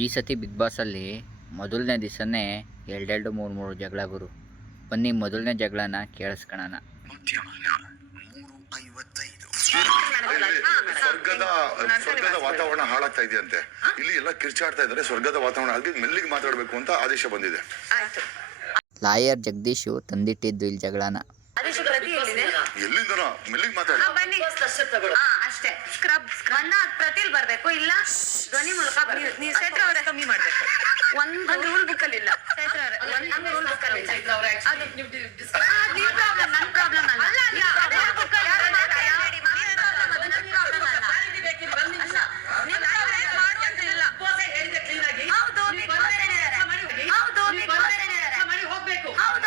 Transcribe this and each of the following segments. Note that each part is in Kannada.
ಈ ಸತಿ ಬಿಗ್ ಬಾಸಲ್ಲಿ ಮೊದಲನೇ ದಿವಸನೇ ಎರಡೆರಡು ಮೂರು ಮೂರು ಜಗಳ ಗುರು. ಬನ್ನಿ ಮೊದಲನೇ ಜಗಳನ ಕೇಳಿಸ್ಕೊಳ್ಳೋಣ ಸ್ವರ್ಗದ ಸ್ವರ್ಗದ ವಾತಾವರಣ ಹಾಳಾಗ್ತಾ ಇದೆಯಂತೆ. ಇಲ್ಲಿ ಎಲ್ಲ ಕಿರ್ಚಾಡ್ತಾ ಇದ್ದಾರೆ ಸ್ವರ್ಗದ ವಾತಾವರಣ. ಅದಕ್ಕೆ ಮೆಲ್ಲಿಗೆ ಮಾತಾಡಬೇಕು ಅಂತ ಆದೇಶ ಬಂದಿದೆ. ಆಯ್ತು ಲಾಯರ್ ಜಗದೀಶು ತಂದಿಟ್ಟಿದ್ದು ಇಲ್ಲಿ ಜಗಳನ. ಅದಕ್ಕೆ ಪ್ರತಿ ಎಲ್ಲಿದೆ? ಎಲ್ಲಿಂದನೋ? ಮೆಲ್ಲಿಗೆ ಮಾತಾಡಿ. ಅಷ್ಟೇ. ಸ್ಕ್ರಬ್ ಒಂದ ಪ್ರತಿಲ್ ಬರ್ಬೇಕು ಇಲ್ಲ? ಧ್ವನಿ ಮೂಲಕ ಬರ್ಬೇಕು. ನೀವು ಚೈತ್ರ ಅವರೇ ಕಮ್ಮಿ ಮಾಡ್ಬೇಕು. ಒಂದು ರೂಲ್ ಬುಕ್ ಅಲ್ಲಿ ಇಲ್ಲ ಚೈತ್ರ ಅವರೇ ಒಂದು ರೂಲ್ ಬುಕ್ ಅಲ್ಲಿ ಇಲ್ಲ ಅದು ಹಾ, ಅದು ನಿಮ್ problem, ನನ್ problem ಅಲ್ಲ. ಇಲ್ಲ, ಅದು rule book ಅಲ್ಲಿ ಯಾರು ಮಾತಾಡ- ಯಾರು ನಿಮ್ problem ಅದು, ನನ್ problem ಅಲ್ಲ. ಅಲ್ಲ, ನಿಮ್ problem ಮಾಡುವಂತಿಲ್ಲ. ಹೌದು, Big Boss ಏನಿದ್ದಾರೆ? ಹೌದು, Big Boss ಏನಿದ್ದಾರೆ? ಹೌದು,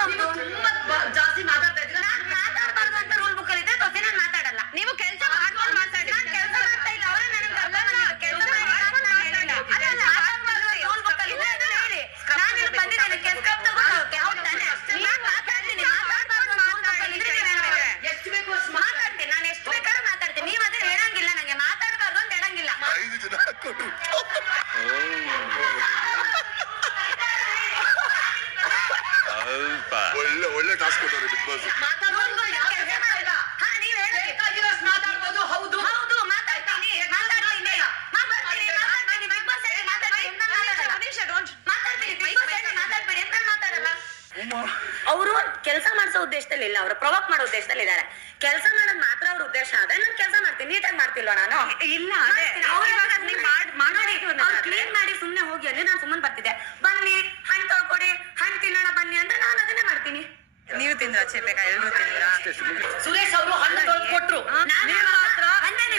ಜಾಸ್ತಿ ಮಾತಾಡ್ತಾ ಇದ್ದೀರಾ ನಾನ್ ಮಾತಾಡ್ಬಾರ್ದು ಅಂತ ರೂಲ್ ಬುಕ್ ಅಲ್ಲಿ ಇದೆ ತೋಸಿ ನಾನ್ ಮಾತಾಡಲ್ಲ ನೀವು ಕೆಲಸ ಮಾಡ್ಕೊಂಡು ಮಾತಾಡಿ ನಾನ್ ಕೆಲಸ ಮಾಡ್ತಾ ಇಲ್ಲ ಅವರೇ ನನಗೆ ಅಲ್ಲ ಕೆಲಸ ಮಾಡ್ಕೊಂಡು ಮಾತಾಡಿ ಅದಲ್ಲ ಮಾತಾಡ್ಬಾರ್ದು ರೂಲ್ ಬುಕ್ ಅಲ್ಲಿ ಇದೆ ಅದನ್ನ ಹೇಳಿ ನಾನು ಇಲ್ಲಿ ಬಂದಿದ್ದೇನೆ ಕೆಲಸ ತಗೊಂಡೋಕೆ ಹೌದು ತಾನೇ ನಾನು ಮಾತಾಡ್ತೀನಿ ಮಾತಾಡ್ಬಾರ್ದು ರೂಲ್ ಬುಕ್ ಅಲ್ಲಿ ಇದ್ರೆ ನೀವ್ ಹೇಳ್ಬೇಕು. ಎಷ್ಟು ಬೇಕು ಅಷ್ಟು ಮಾತಾಡ್ತೀನಿ ನಾನು ಎಷ್ಟು ಬೇಕಾದ್ರೂ ಮಾತಾಡ್ತೀನಿ ನೀವು ಅದನ್ನ ಹೇಳಂಗಿಲ್ಲ ನಂಗೆ ಮಾತಾಡಬಾರ್ದು ಅಂತ ಹೇಳಂಗಿಲ್ಲ ಐದು ಜನ ಹಾಕೊಂಡು ಒಳ್ಳೆ ಒಳ್ಳೆ ಟಾಸ್ಕ್ ಕೊಟ್ಟವ್ರೆ ಬಿಗ್ ಬಾಸ್ ರೂಲ್ ಬುಕ್ ಕೆಲಸ ಮಾಡಿಲ್ಲ ಹಾ ನೀವು ಹೇಳಿ ಬೇಕಾಗಿರೋಷ್ಟು ಮಾತಾಡ್ಬೋದು ಹೌದು ಹೌದು ಮಾತಾಡ್ತೀನಿ ಮಾತಾಡ್ತೀನಿ ಮಾತಾಡ್ತೀನಿ ಮಾತಾಡ್ತೀನಿ ಬಿಗ್ ಬಾಸ್ ಹೇಳಿ ಮಾತಾಡ್ತೀನಿ ಅಂತ ಮಾತಾಡಲ್ಲ ಮಾತಾಡ್ತೀನಿ ಬಿಗ್ ಒಳ್ಳೆ ಟಾಸ್ಕ್ ಮಾತಾಡ್ಬೇಡಿ ಅಂತ ಮಾತಾಡಲ್ಲ ಅವರು ಕೆಲಸ ಮಾಡಿಸೋ ಉದ್ದೇಶದಲ್ಲಿ ಇಲ್ಲ ಅವರು ಪ್ರೊವೋಕ್ ಮಾಡೋ ಉದ್ದೇಶದಲ್ಲಿ ಇದ್ದಾರೆ. ಕೆಲಸ ಮಾಡೋದು ಮಾತ್ರ ಅವ್ರ ಉದ್ದೇಶ ಆದ್ರೆ ನಾನು ಕೆಲಸ ಮಾಡ್ತೀನಿ ನೀಟಾಗಿ ಮಾಡ್ತಿಲ್ವಾ ನಾನು? ಇಲ್ಲ ಕ್ಲೀನ್ ಮಾಡಿ ಸುಮ್ಮನೆ ಹೋಗಿ ಅಲ್ಲಿ ನಾನು ಸುಮ್ಮನೆ ಬರ್ತಿದ್ದೆ ಬನ್ನಿ ಹಣ್ಣು ತೊಳ್ಕೊಡಿ ಹಣ್ಣು ತಿನ್ನೋಣ ಬನ್ನಿ ಅಂದ್ರೆ ನಾನು ಅದನ್ನೇ ಮಾಡ್ತೀನಿ ತಿಂದ್ರ ಚೇಪೆಕ ಎಲ್ರು ತಿಂದ್ರ? ಸುರೇಶ್ ಅವರು ಹಣ್ಣು ತೊಳ್ದು ಕೊಟ್ರು ನೀವು ಮಾತ್ರ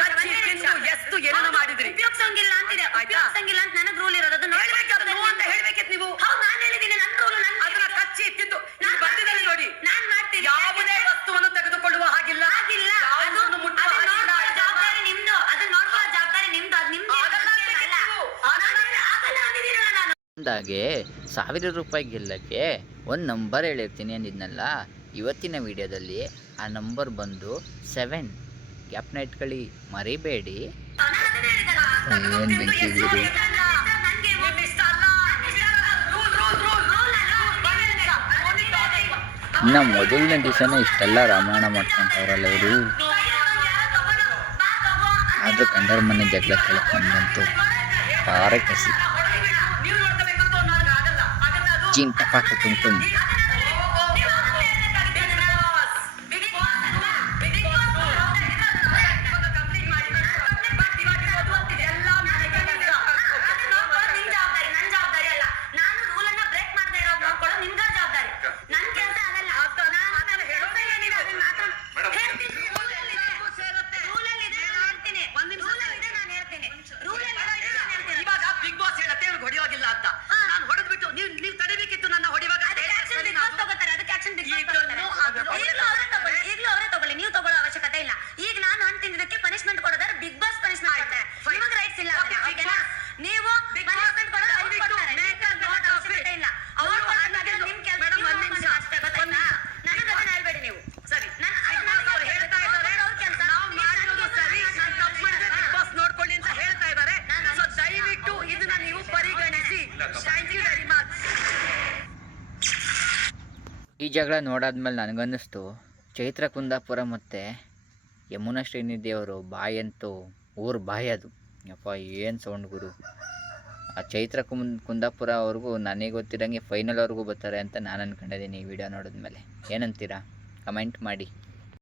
ಕಚ್ಚಿ ತಿಂದು ಎಷ್ಟು ಏನೇನೋ ಮಾಡಿದ್ರಿ. ಉಪಯೋಗಿಸಂಗಿಲ್ಲ ಅಂತಿದೆ ಆಯ್ತಾ? ಉಪಯೋಗಿಸಂಗಿಲ್ಲ ಅಂತ ನನಗ್ ರೂಲ್ ಇರೋದು. ಅದನ್ನ ನೀವು ಅಂತ ಹೇಳ್ಬೇಕಿತ್ತು ನೀವು. ಹೌದು ನಾನು ಹೇಳಿದ್ದೀನಿ ನನ್ನ ರೂಲ್ ನನ್ನ ಅದನ್ನ ಕಚ್ಚಿ ತಿಂದು ನೋಡಿ. ನಾನ್ ಮಾಡ್ತೀನಿ. ಯಾವುದೇ ವಸ್ತುವನ್ನು ತೆಗೆದುಕೊಳ್ಳುವ ಹಾಗಿಲ್ಲ. ಯಾವುದನ್ನು ಮುಟ್ಟುವ ಹಾಗಿಲ್ಲ. ಜವಾಬ್ದಾರಿ ನಿಮ್ದು. ಅದನ್ನ ನೋಡ್ಕೊಳ್ಳೋ ಜವಾಬ್ದಾರಿ ನಿಮ್ದು. ಅದು ನಿಮ್ದು ಅಂದಾಗೆ ಸಾವಿರ ರೂಪಾಯಿ ಗೆಲ್ಲಕ್ಕೆ ಒಂದು ನಂಬರ್ ಹೇಳಿರ್ತೀನಿ ಅಂದಿದ್ನಲ್ಲ, ಇವತ್ತಿನ ವಿಡಿಯೋದಲ್ಲಿ ಆ ನಂಬರ್ ಬಂದು ಸೆವೆನ್ ಗ್ಯಾಪ್ನ ಇಟ್ಕೊಳ್ಳಿ ಮರಿಬೇಡಿ. ಇನ್ನು ಮೊದಲನೇ ದಿವಸನೇ ಇಷ್ಟೆಲ್ಲ ರಾಮಾಯಣ ಮಾಡ್ಕೊಂತವ್ರಲ್ಲ ಇವರು. ಆದರೂ ಕಂಡರ ಮನೆ ಜಗಳ ಕೇಳ್ಕೊಂಡು ಬಂತು ಪಾರೆ Jim Kapaka Kumpum. ಈ ಜಗಳ ನೋಡಾದ್ಮೇಲೆ ನನಗನ್ನಿಸ್ತು ಚೈತ್ರ ಕುಂದಾಪುರ ಮತ್ತು ಯಮುನಾ ಶ್ರೀನಿಧಿ ಅವರು ಬಾಯಂತೂ ಊರು ಬಾಯಿ ಅದು. ಯಪ್ಪ, ಏನು ಸೌಂಡ್ ಗುರು. ಆ ಚೈತ್ರ ಕುಂ ಕುಂದಾಪುರ ಅವ್ರಿಗೂ ನನಗೆ ಗೊತ್ತಿರಂಗೆ ಫೈನಲ್ವರೆಗೂ ಬರ್ತಾರೆ ಅಂತ ನಾನು ಅಂದ್ಕೊಂಡಿದ್ದೀನಿ ಈ ವಿಡಿಯೋ ನೋಡಿದ್ಮೇಲೆ. ಏನಂತೀರಾ? ಕಮೆಂಟ್ ಮಾಡಿ.